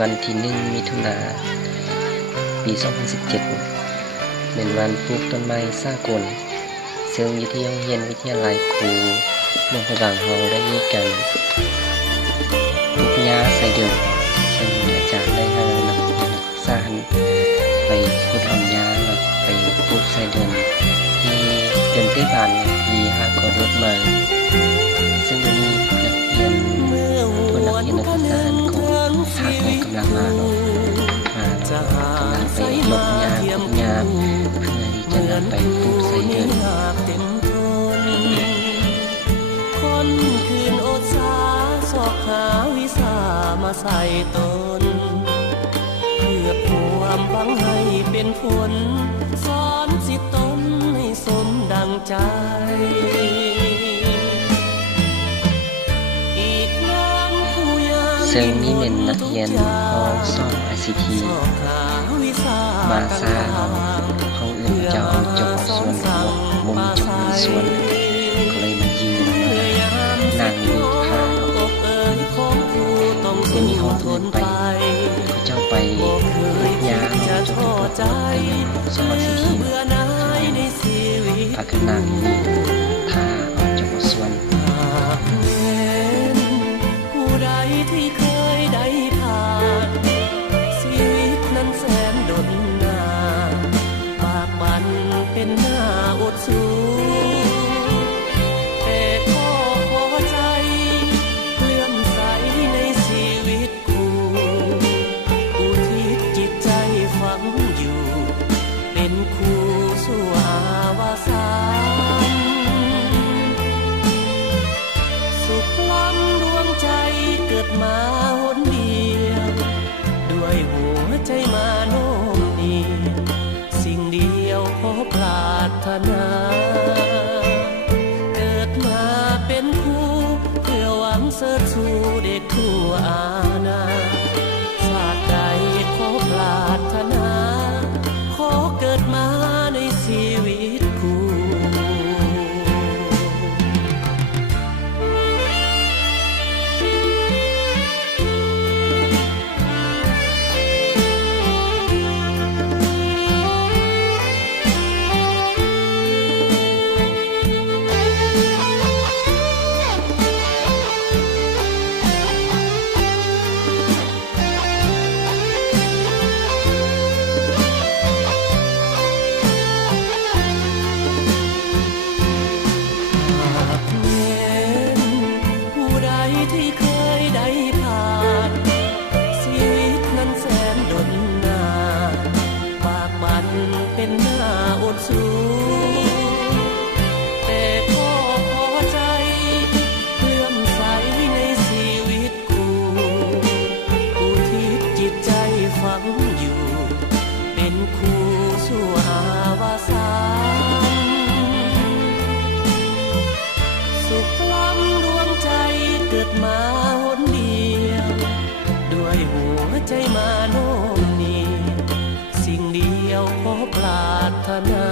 วันที่1 มิถุนายน ปี 2017 เป็นวันปลูกต้นไม้สากลซึ่งอยู่ที่โรงเรียนวิทยาลัยครูเมืองพะบางเราได้มีการปลูกหญ้าใส่เดือนซึ่งอาจารย์ได้ให้นักเรียนนักศึกษาไปขุดเอาหญ้าแล้วไปปลูกใส่เดือนที่เดือนที่บ้านที่หากรถมาซึ่งวันนี้นักเรียนนักศึกษาก็หากองกำลังมาเนาะกำลังไปลดหญ้าปลูกหญ้าเพื่อที่จะนำไปปลูกใส่เดือนคนคืนอดสาสอกหาวิสามาใส่ตนเพื่อความหวังให้เป็นผลสอนสิตนให้สมดังใจซึ่งนี่เป็นนักเรียนห้องสอบ ICT มาซาห้องอื่นจะเอาจบส่วนมุมจบส่วนก็เลยมายืนนั่งอยู่ท่าจะมีห้องอื่นไปเขาเจ้าไปยาจนถึงประตูสอบ ICT พักกันนั่งอยู่ท่าเอาจบส่วนที่เคยได้ผ่านชีวิตนั้นแสนดนนานปากมันเป็นหน้าอดสู้แต่ก็พอใจเลื่อมใสในชีวิตคู่อุทิศจิตใจฝังอยู่เป็นคู่สู่อาวสานสุขล้ำดวงใจเกิดมาหนเดียวด้วยหัวใจมาโน้มเอียงสิ่งเดียวขอปรารถนาเกิดมาเป็นคู่เพื่อหวังเสริฐสู่เด็กทั่วอาณาชาติใดขอปรารถนาขอเกิดมาในชีวิตคู่ที่เคยได้ผ่านชีวิตนั้นแสนดนนานปากมันเป็นหน้าอดสู้แต่ก็พอใจเลื่อมใสในชีวิตคู่อุทิศจิตใจฝังอยู่เป็นคู่สู่อาวสานสุขล้ำดวงใจเกิดมาหนเดียวด้วยหัวใจมาโน้มเอียงสิ่งเดียวขอปรารถนา